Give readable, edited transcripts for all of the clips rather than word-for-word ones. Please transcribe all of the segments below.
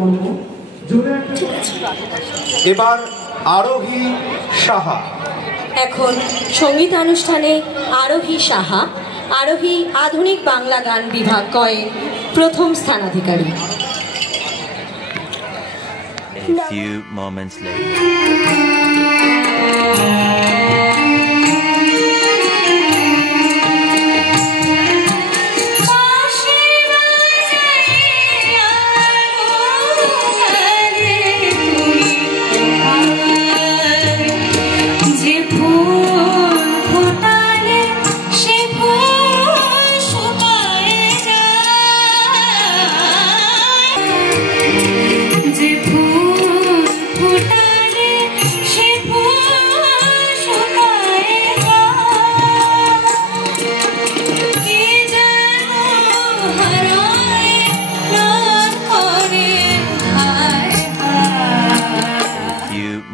বলবো জোরে একটা। এবার আরোহী সাহা। এখন সঙ্গীতানুষ্ঠানে আরোহী সাহা, আরোহী আধুনিক বাংলা গান বিভাগ কয়ের প্রথম স্থানাধিকারী। A few moments later.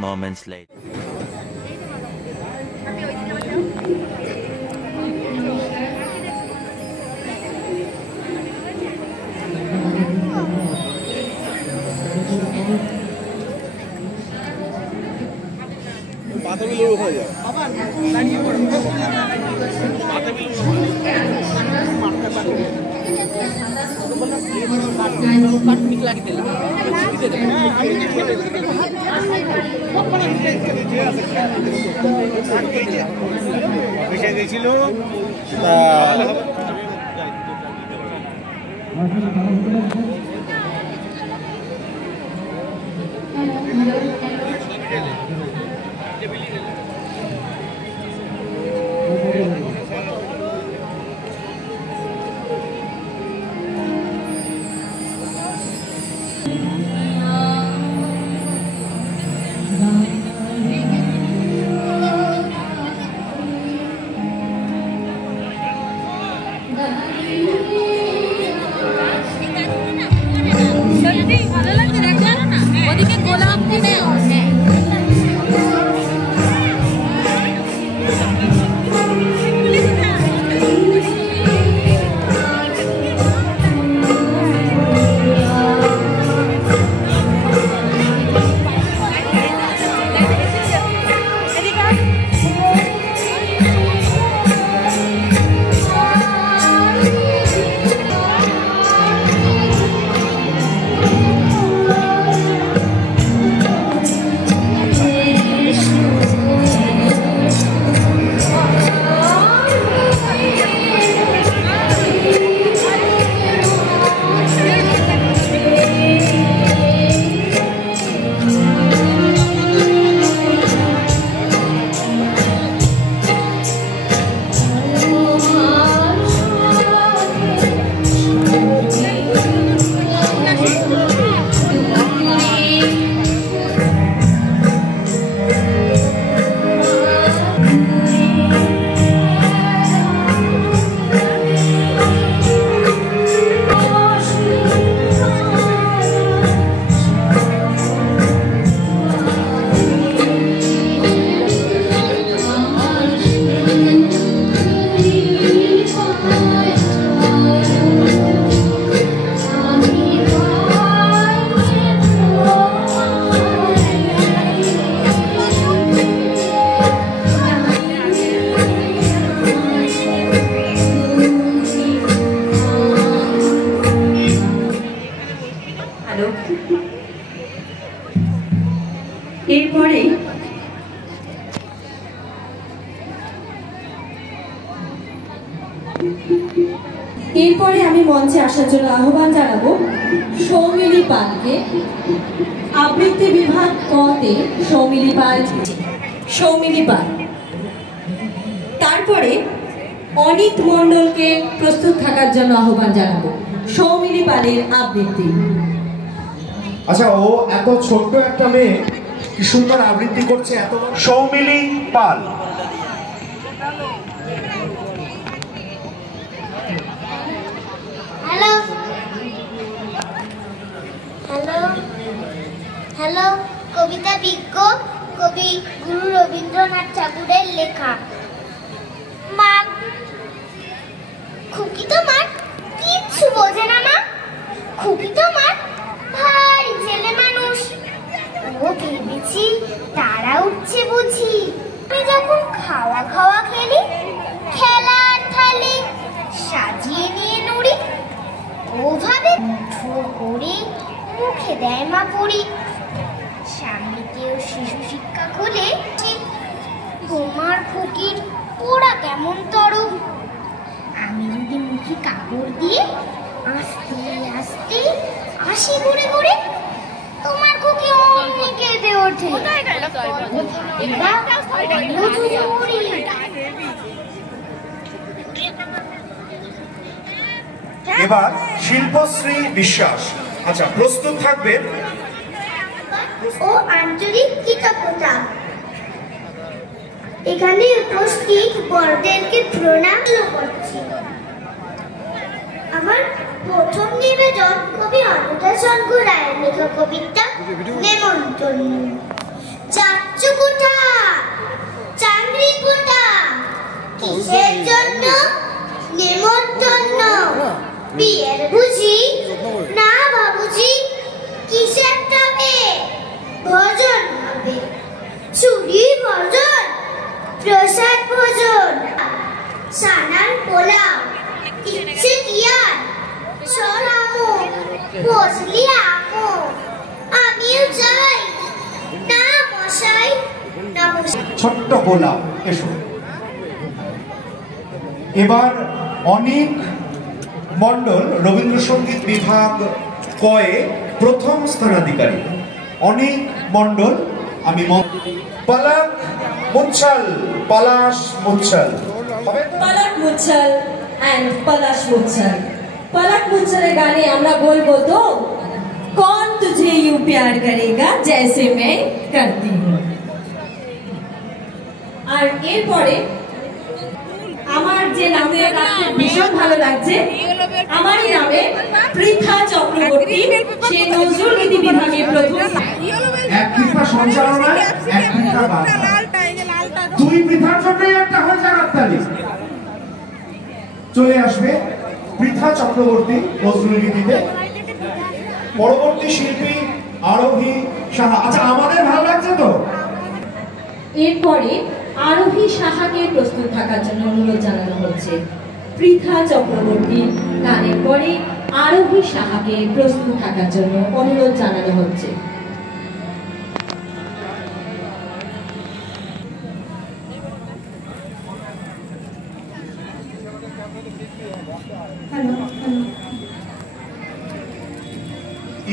Moments later. এরপরে আমি মঞ্চে আসার জন্য আহ্বান জানাবো সৌমিলি পালকে। আবৃত্তি বিভাগ কতে সৌমিলি পাল, সৌমিলি পাল। তারপরে অনিত মণ্ডলকে প্রস্তুত থাকার জন্য আহ্বান জানাবো সৌমিলি পালের আবৃত্তি। আচ্ছা, ও এত ছোট্ট একটা মেয়ে কি সুন্দর আবৃত্তি করছে। এত সৌমিলি পাল। হ্যালো হ্যালো হ্যালো, কবিতা বিজ্ঞ কবি গুরু রবীন্দ্রনাথ ঠাকুরের লেখা। মা, খুকি তো মার কিচ্ছু বোঝে না। মা, খুকি তো মার ভারী খাওয়া খাওয়া খেলি, খেলার থালি সাজিয়ে নিয়ে নুড়ি, ওভাবে মুঠো করে মুখে দেয় মা পুরি। সামনে কেউ শিশু শিক্ষা খুলে তোমার ফকির ওরা কেমন তরু। আমি যদি মুখে কাপড় দিয়ে আস্তে আস্তে আসি ঘুরে ঘুরে, তোমার খুকি অমনি কেঁদে ওঠে। এবার শিল্পশ্রী বিশ্বাস। আচ্ছা, প্রস্তুত থাকবেন ও আন্তরিক কৃতজ্ঞতা। এখানে উপস্থিত বড়দেরকে প্রণাম করছি। আমার প্রথম নিবেদন কবি অন্নদাশঙ্খ রায়ের লেখা কবিতা নেমন্তন্ন। যাচ্ছ কোথা চাকরি কোথা, কিসের জন্য নেমন্তন্ন? বিয়ের বুঝি না বাবুজি, কিসের তবে ভোজন হবে? চুরি ভোজন, প্রসাদ ভোজন, সানার পোলাও, ইচ্ছে কি আর সরামো বসলি আমো। আমিও যাই না মশাই, না মশাই। ছোট্ট গোলাপ, এসো। এবার অনিক মণ্ডল রবীন্দ্রসঙ্গীত বিভাগ কয়ে প্রথম স্থানাধিকারী। অনিক মণ্ডল, আমি পলক মুচ্ছল, পলাশ মুচ্ছল। পলক মুচ্ছল এন্ড পলাশ মুচ্ছল। পলক মুচ্ছলের গানে আমরা বলবো তো, कौन तुझे यूं प्यार करेगा जैसे मैं करती हूँ। আর এরপরে আমার যে নামটা ভীষণ ভালো লাগছে, আমারই নামে পৃথা চক্রবর্তী, সে নজরুল গীতি বিভাগে প্রথম। এক পৃথা সঞ্চালনায় এক পৃথা বার্তা, দুই পৃথার জন্যই একটা হয়ে যাক হাততালি। চলে আসবে পৃথা চক্রবর্তী নজরুল গীতিতে। পরবর্তী শিল্পী আরোহী সাহা। আচ্ছা, আমাদের ভালো লাগছে তো? এরপরে আরোহী সাহাকে প্রস্তুত থাকার জন্য অনুরোধ জানানো হচ্ছে। পৃথা চক্রবর্তী গানের পরে আরোহী সাহাকে প্রস্তুত থাকার জন্য অনুরোধ জানানো হচ্ছে।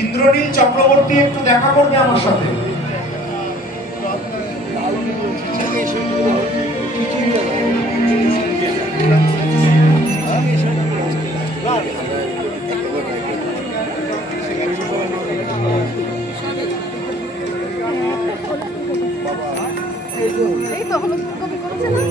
ইন্দ্রনীল চক্রবর্তী একটু দেখা করবে আমার সাথে। এই তো হলো কবি করেছে না।